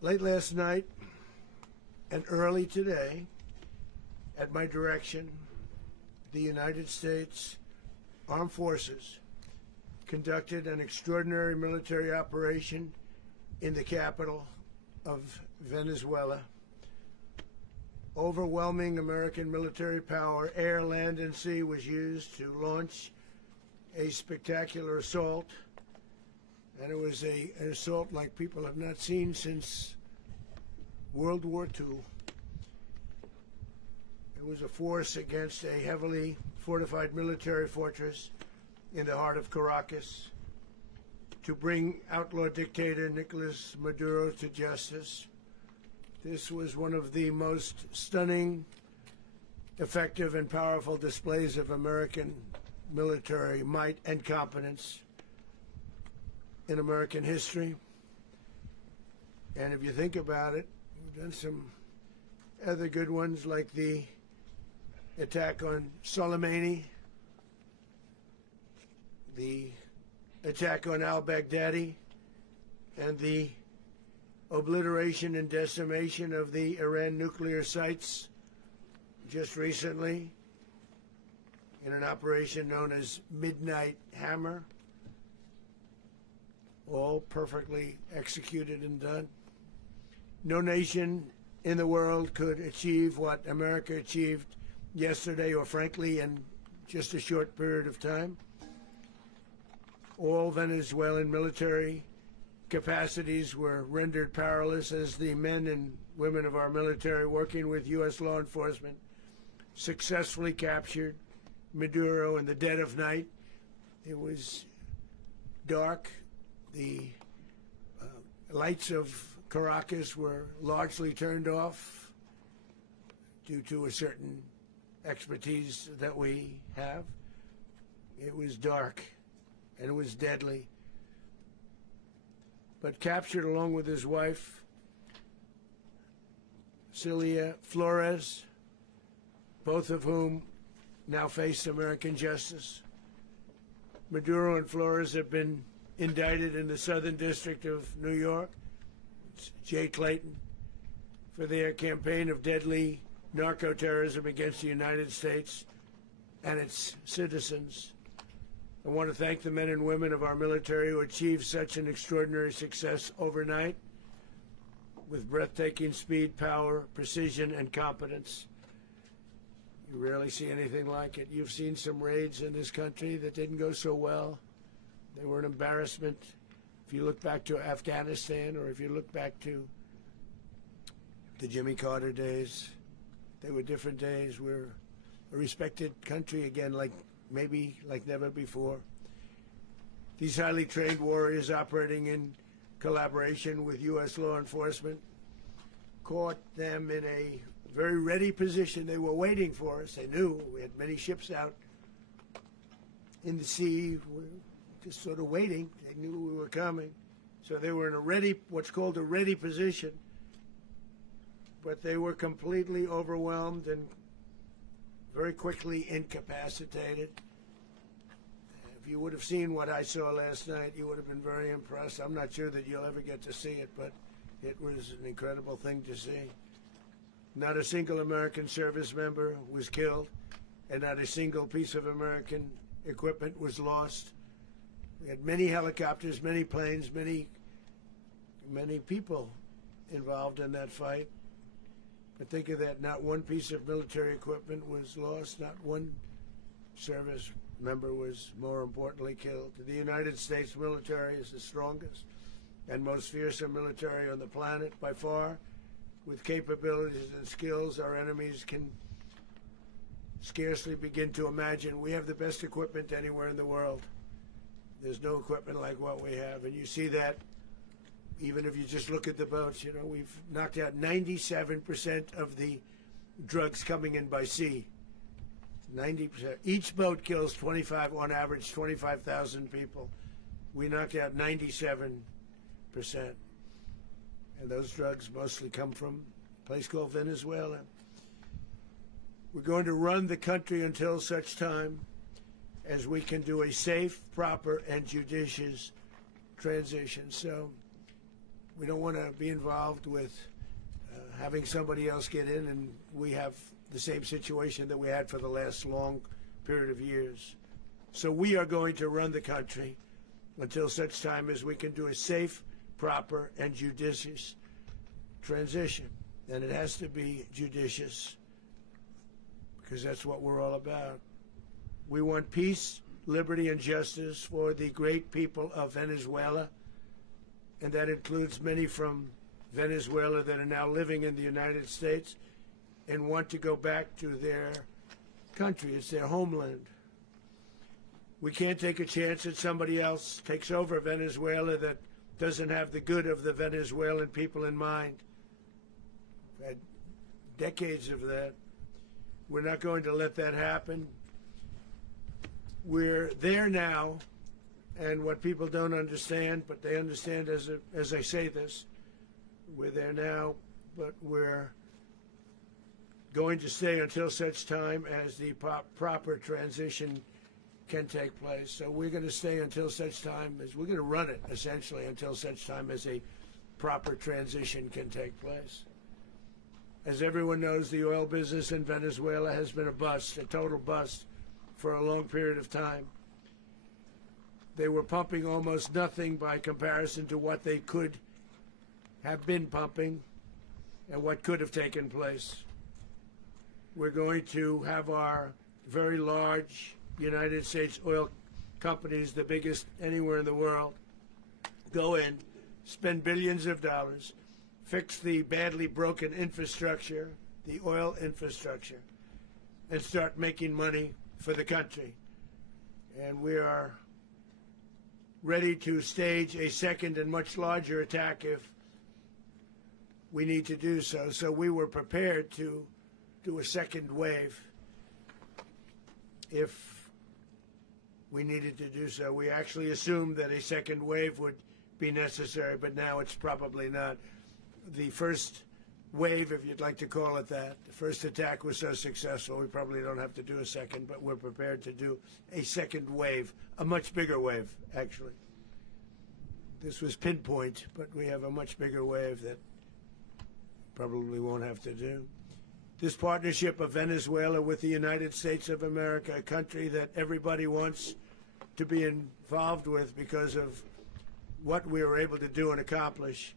Late last night and early today, at my direction, the United States Armed Forces conducted an extraordinary military operation in the capital of Venezuela. Overwhelming American military power, air, land, and sea, was used to launch a spectacular assault. And it was an assault like people have not seen since World War II. It was a force against a heavily fortified military fortress in the heart of Caracas to bring outlaw dictator Nicolás Maduro to justice. This was one of the most stunning, effective, and powerful displays of American military might and competence in American history. And if you think about it, we've done some other good ones, like the attack on Soleimani, the attack on al-Baghdadi, and the obliteration and decimation of the Iran nuclear sites just recently in an operation known as Midnight Hammer. All perfectly executed and done. No nation in the world could achieve what America achieved yesterday, or frankly in just a short period of time. All Venezuelan military capacities were rendered powerless as the men and women of our military, working with U.S. law enforcement, successfully captured Maduro in the dead of night. It was dark. The lights of Caracas were largely turned off due to a certain expertise that we have. It was dark and it was deadly. But captured along with his wife, Celia Flores, both of whom now face American justice. Maduro and Flores have been indicted in the Southern District of New York, it's Jay Clayton, for their campaign of deadly narco-terrorism against the United States and its citizens. I want to thank the men and women of our military who achieved such an extraordinary success overnight with breathtaking speed, power, precision, and competence. You rarely see anything like it. You've seen some raids in this country that didn't go so well. They were an embarrassment. If you look back to Afghanistan, or if you look back to the Jimmy Carter days, they were different days. We're a respected country again, maybe like never before. These highly trained warriors, operating in collaboration with U.S. law enforcement, caught them in a very ready position. They were waiting for us. They knew we had many ships out in the sea, just sort of waiting. They knew we were coming. So they were in a ready, what's called a ready position. But they were completely overwhelmed and very quickly incapacitated. If you would have seen what I saw last night, you would have been very impressed. I'm not sure that you'll ever get to see it, but it was an incredible thing to see. Not a single American service member was killed, and not a single piece of American equipment was lost. We had many helicopters, many planes, many people involved in that fight. But think of that, not one piece of military equipment was lost, not one service member was, more importantly, killed. The United States military is the strongest and most fearsome military on the planet by far, with capabilities and skills our enemies can scarcely begin to imagine. We have the best equipment anywhere in the world. There's no equipment like what we have, and you see that even if you just look at the boats. You know, we've knocked out 97% of the drugs coming in by sea. 90%. Each boat kills on average 25,000 people. We knocked out 97%. And those drugs mostly come from a place called Venezuela. We're going to run the country until such time as we can do a safe, proper, and judicious transition. So We don't want to be involved with having somebody else get in, and we have the same situation that we had for the last long period of years. So we are going to run the country until such time as we can do a safe, proper, and judicious transition. And it has to be judicious, because that's what we're all about. We want peace, liberty, and justice for the great people of Venezuela, and that includes many from Venezuela that are now living in the United States and want to go back to their country. It's their homeland. We can't take a chance that somebody else takes over Venezuela that doesn't have the good of the Venezuelan people in mind. We've had decades of that. We're not going to let that happen. We're there now, and what people don't understand, but they understand as I say this, we're there now, but we're going to stay until such time as the proper transition can take place. So we're going to stay until such time as, we're going to run it essentially until such time as a proper transition can take place. As everyone knows, the oil business in Venezuela has been a bust, a total bust, for a long period of time. They were pumping almost nothing by comparison to what they could have been pumping and what could have taken place. We're going to have our very large United States oil companies, the biggest anywhere in the world, go in, spend billions of dollars, fix the badly broken infrastructure, the oil infrastructure, and start making money for the country. And we are ready to stage a second and much larger attack if we need to do so. So we were prepared to do a second wave if we needed to do so. We actually assumed that a second wave would be necessary, but now it's probably not. The first wave, if you'd like to call it that, the first attack was so successful, we probably don't have to do a second, but we're prepared to do a second wave, a much bigger wave, actually. This was pinpoint, but we have a much bigger wave that probably won't have to do. This partnership of Venezuela with the United States of America, a country that everybody wants to be involved with because of what we were able to do and accomplish,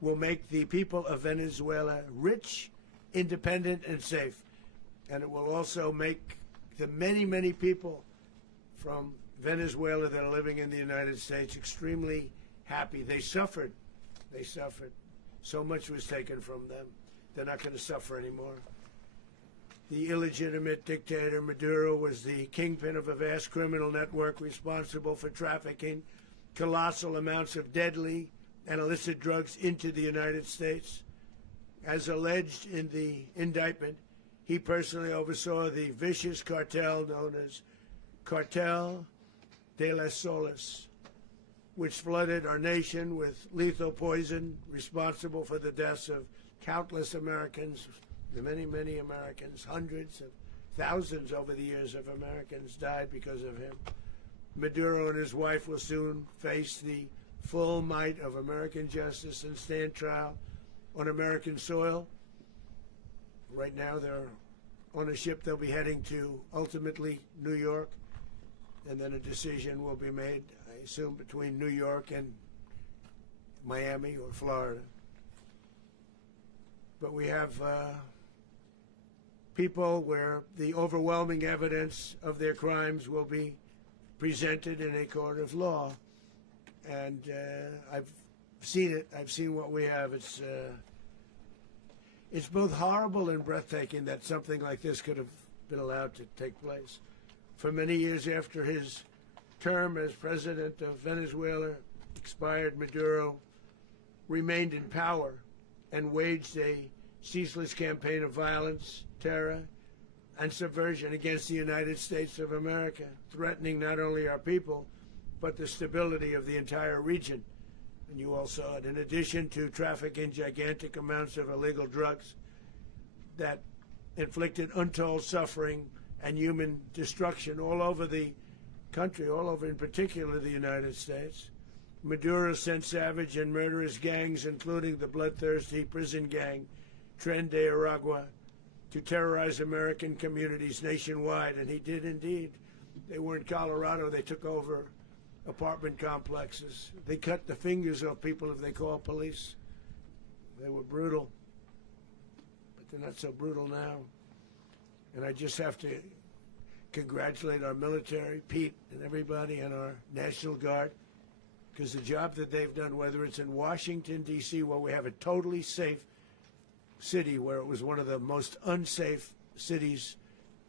will make the people of Venezuela rich, independent, and safe. And it will also make the many, many people from Venezuela that are living in the United States extremely happy. They suffered. They suffered. So much was taken from them. They're not going to suffer anymore. The illegitimate dictator Maduro was the kingpin of a vast criminal network responsible for trafficking colossal amounts of deadly and illicit drugs into the United States. As alleged in the indictment, he personally oversaw the vicious cartel known as Cartel de las Solas, which flooded our nation with lethal poison responsible for the deaths of countless Americans, many, many Americans. Hundreds of thousands over the years of Americans died because of him. Maduro and his wife will soon face the full might of American justice and stand trial on American soil. Right now they're on a ship. They'll be heading to, ultimately, New York, and then a decision will be made, I assume, between New York and Miami or Florida. But we have people where the overwhelming evidence of their crimes will be presented in a court of law. And I've seen it. I've seen what we have. It's both horrible and breathtaking that something like this could have been allowed to take place. For many years after his term as president of Venezuela expired, Maduro remained in power and waged a ceaseless campaign of violence, terror, and subversion against the United States of America, threatening not only our people, but the stability of the entire region. And you all saw it. In addition to trafficking gigantic amounts of illegal drugs that inflicted untold suffering and human destruction all over the country, all over in particular the United States, Maduro sent savage and murderous gangs, including the bloodthirsty prison gang Tren de Aragua, to terrorize American communities nationwide, and he did indeed. They were in Colorado. They took over apartment complexes. They cut the fingers off people if they called police. They were brutal, but they're not so brutal now. And I just have to congratulate our military, Pete and everybody, and our National Guard, because the job that they've done, whether it's in Washington, D.C., where we have a totally safe city, where it was one of the most unsafe cities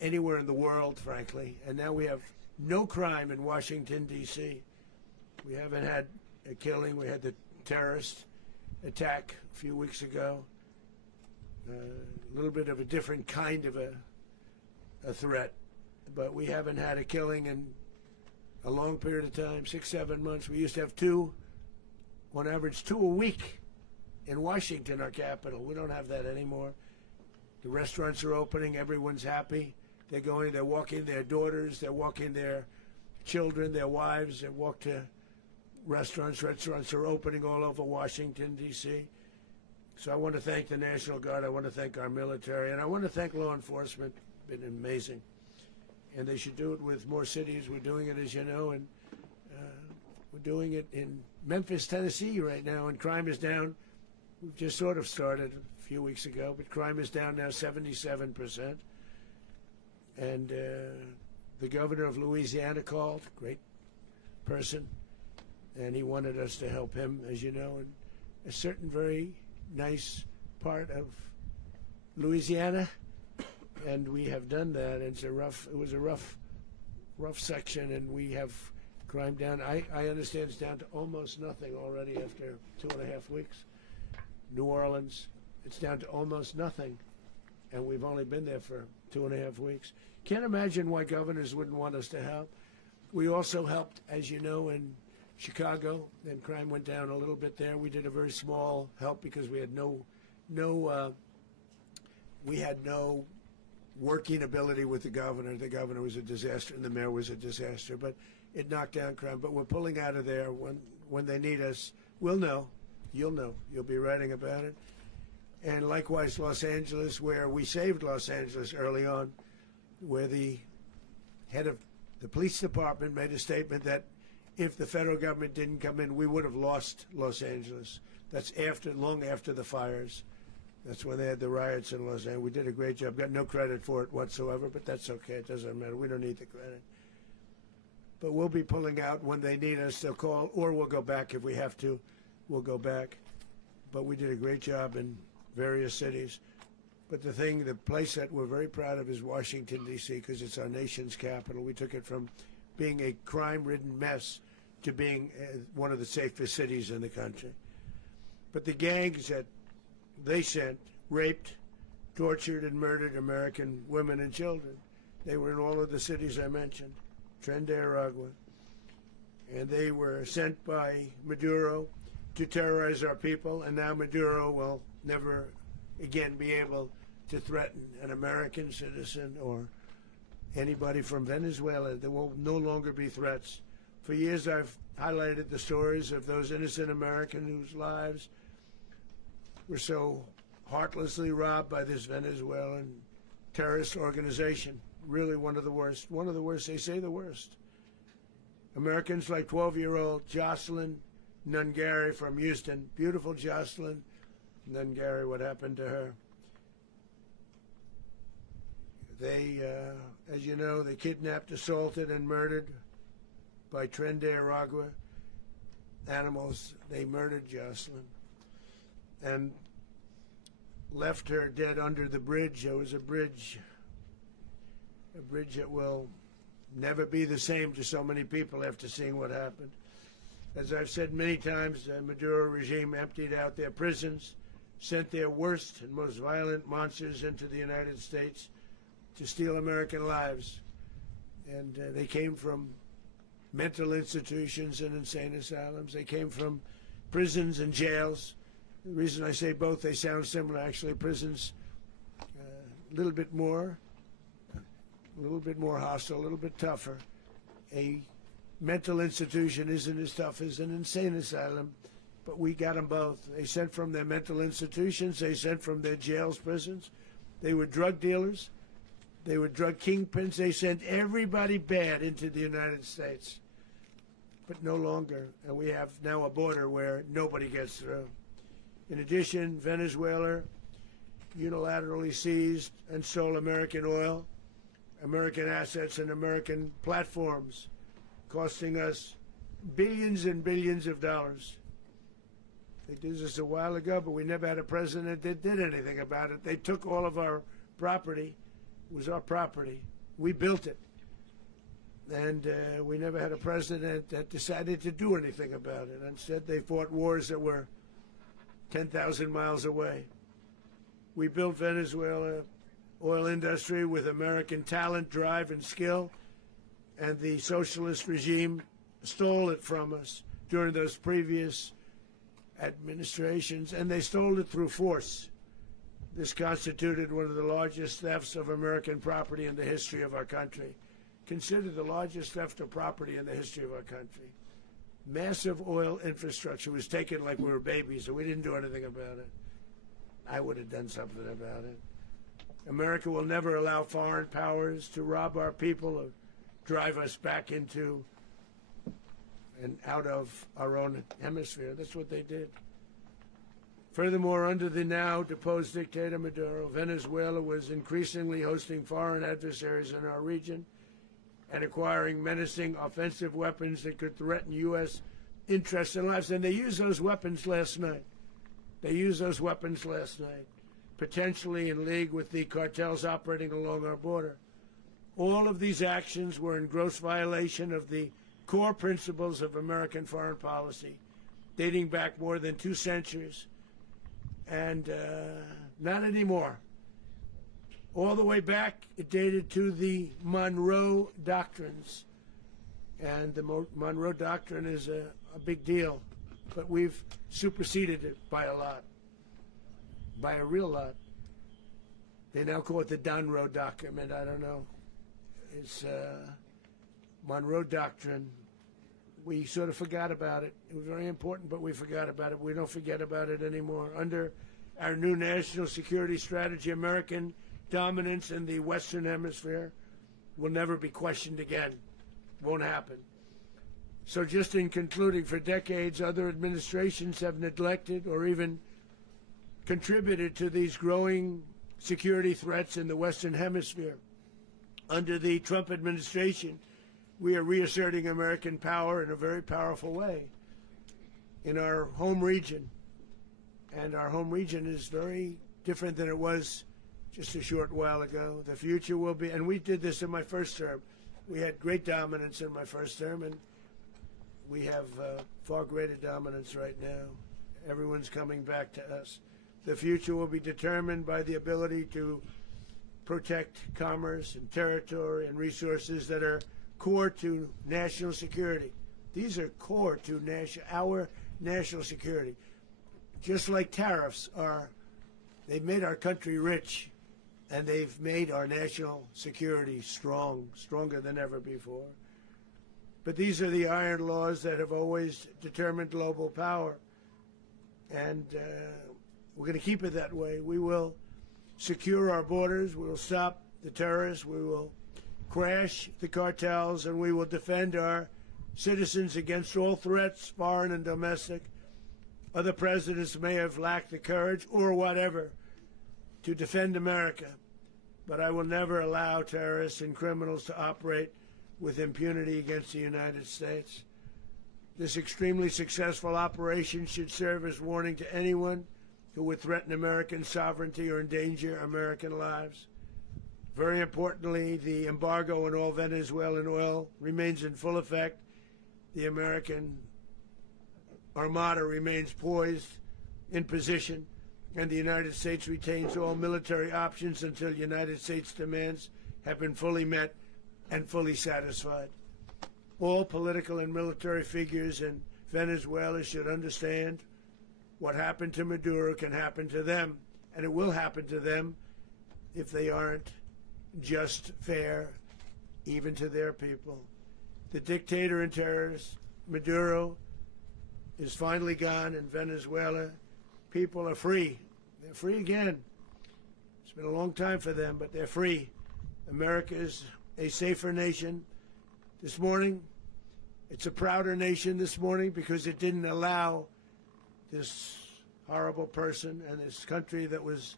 anywhere in the world, frankly, and now we have no crime in Washington, D.C. We haven't had a killing. We had the terrorist attack a few weeks ago. A little bit of a different kind of a threat, but we haven't had a killing in a long period of time, 6-7 months. We used to have two, on average, 2 a week in Washington, our capital. We don't have that anymore. The restaurants are opening. Everyone's happy. They're going, they're walking their daughters, they're walking their children, their wives, they walk to restaurants. Restaurants are opening all over Washington, D.C. So I want to thank the National Guard, I want to thank our military, and I want to thank law enforcement. It's been amazing. And they should do it with more cities. We're doing it, as you know, and we're doing it in Memphis, Tennessee right now, and crime is down. We've just sort of started a few weeks ago, but crime is down now 77%. And the governor of Louisiana called, great person, and he wanted us to help him, as you know, in a certain very nice part of Louisiana, and we have done that. It was a rough section, and we have crime down. I understand it's down to almost nothing already after 2.5 weeks. New Orleans, it's down to almost nothing, and we've only been there for 2.5 weeks. Can't imagine why governors wouldn't want us to help. We also helped, as you know, in Chicago, and crime went down a little bit there. We did a very small help because we had no working ability with the governor. The governor was a disaster, and the mayor was a disaster. But it knocked down crime. But we're pulling out of there when they need us. We'll know. You'll know. You'll be writing about it. And likewise, Los Angeles, where we saved Los Angeles early on, where the head of the police department made a statement that if the federal government didn't come in, we would have lost Los Angeles. That's long after the fires. That's when they had the riots in Los Angeles. We did a great job. Got no credit for it whatsoever, but that's okay. It doesn't matter. We don't need the credit. But we'll be pulling out when they need us. They'll call, or we'll go back if we have to. We'll go back. But we did a great job in various cities. But the place that we're very proud of is Washington, D.C., because it's our nation's capital. We took it from being a crime-ridden mess to being one of the safest cities in the country. But the gangs that they sent raped, tortured, and murdered American women and children. They were in all of the cities I mentioned, Tren de Aragua. And they were sent by Maduro to terrorize our people, and now Maduro will never again be able to threaten an American citizen or anybody from Venezuela. There will no longer be threats. For years I've highlighted the stories of those innocent Americans whose lives were so heartlessly robbed by this Venezuelan terrorist organization. Really one of the worst. One of the worst, they say the worst. Americans like 12-year-old Jocelyn Nungary from Houston. Beautiful Jocelyn Nungary, what happened to her? They, as you know, they kidnapped, assaulted, and murdered by Tren de Aragua animals. They murdered Jocelyn and left her dead under the bridge. There was a bridge that will never be the same to so many people after seeing what happened. As I've said many times, the Maduro regime emptied out their prisons, sent their worst and most violent monsters into the United States to steal American lives. And they came from mental institutions and insane asylums. They came from prisons and jails. The reason I say both, they sound similar. Actually, prisons a little bit more hostile, a little bit tougher. A mental institution isn't as tough as an insane asylum, but we got them both. They sent from their mental institutions, they sent from their jails, prisons. They were drug dealers, they were drug kingpins, they sent everybody bad into the United States. But no longer, and we have now a border where nobody gets through. In addition, Venezuela unilaterally seized and stole American oil, American assets, and American platforms, costing us billions and billions of dollars. They did this a while ago, but we never had a president that did anything about it. They took all of our property. It was our property. We built it. And we never had a president that decided to do anything about it. Instead, they fought wars that were 10,000 miles away. We built Venezuela oil industry with American talent, drive, and skill, and the socialist regime stole it from us during those previous administrations, and they stole it through force. This constituted one of the largest thefts of American property in the history of our country. Considered the largest theft of property in the history of our country. Massive oil infrastructure was taken like we were babies, and we didn't do anything about it. I would have done something about it. America will never allow foreign powers to rob our people or drive us back into and out of our own hemisphere. That's what they did. Furthermore, under the now deposed dictator Maduro, Venezuela was increasingly hosting foreign adversaries in our region and acquiring menacing offensive weapons that could threaten U.S. interests and lives. And they used those weapons last night. Potentially in league with the cartels operating along our border. All of these actions were in gross violation of the core principles of American foreign policy, dating back more than 2 centuries, and not anymore. All the way back, it dated to the Monroe Doctrines, and the Monroe Doctrine is a big deal, but we've superseded it by a lot. By a real lot. They now call it the Monroe Document. I don't know. It's Monroe Doctrine. We sort of forgot about it. It was very important, but we forgot about it. We don't forget about it anymore. Under our new national security strategy, American dominance in the Western Hemisphere will never be questioned again. Won't happen. So just in concluding, for decades, other administrations have neglected or even contributed to these growing security threats in the Western Hemisphere. Under the Trump administration, we are reasserting American power in a very powerful way in our home region. And our home region is very different than it was just a short while ago. The future will be, and we did this in my first term. We had great dominance in my first term, and we have far greater dominance right now. Everyone's coming back to us. The future will be determined by the ability to protect commerce and territory and resources that are core to national security. These are core to our national security. Just like tariffs are, they've made our country rich, and they've made our national security strong, stronger than ever before. But these are the iron laws that have always determined global power. And we're going to keep it that way. We will secure our borders. We will stop the terrorists. We will crash the cartels, and we will defend our citizens against all threats, foreign and domestic. Other presidents may have lacked the courage or whatever to defend America, but I will never allow terrorists and criminals to operate with impunity against the United States. This extremely successful operation should serve as warning to anyone who would threaten American sovereignty or endanger American lives. Very importantly, the embargo on all Venezuelan oil remains in full effect. The American Armada remains poised in position, and the United States retains all military options until United States demands have been fully met and fully satisfied. All political and military figures in Venezuela should understand what happened to Maduro can happen to them, and it will happen to them if they aren't just fair, even to their people. The dictator and terrorist, Maduro, is finally gone in Venezuela. People are free. They're free again. It's been a long time for them, but they're free. America is a safer nation this morning. It's a prouder nation this morning because it didn't allow this horrible person and this country that was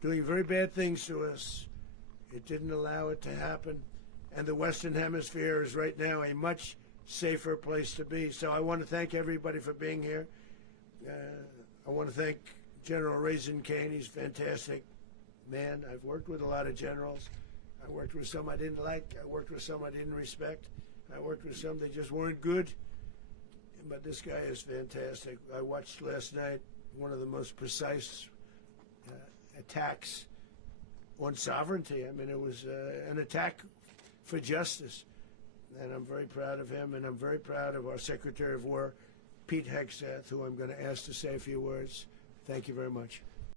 doing very bad things to us. It didn't allow it to happen. And the Western Hemisphere is right now a much safer place to be. So I want to thank everybody for being here. I want to thank General Raisin Kane. He's a fantastic man. I've worked with a lot of generals. I worked with some I didn't like. I worked with some I didn't respect. I worked with some that just weren't good. But this guy is fantastic. I watched last night one of the most precise attacks on sovereignty. I mean, it was an attack for justice. And I'm very proud of him, and I'm very proud of our Secretary of War, Pete Hegseth, who I'm going to ask to say a few words. Thank you very much.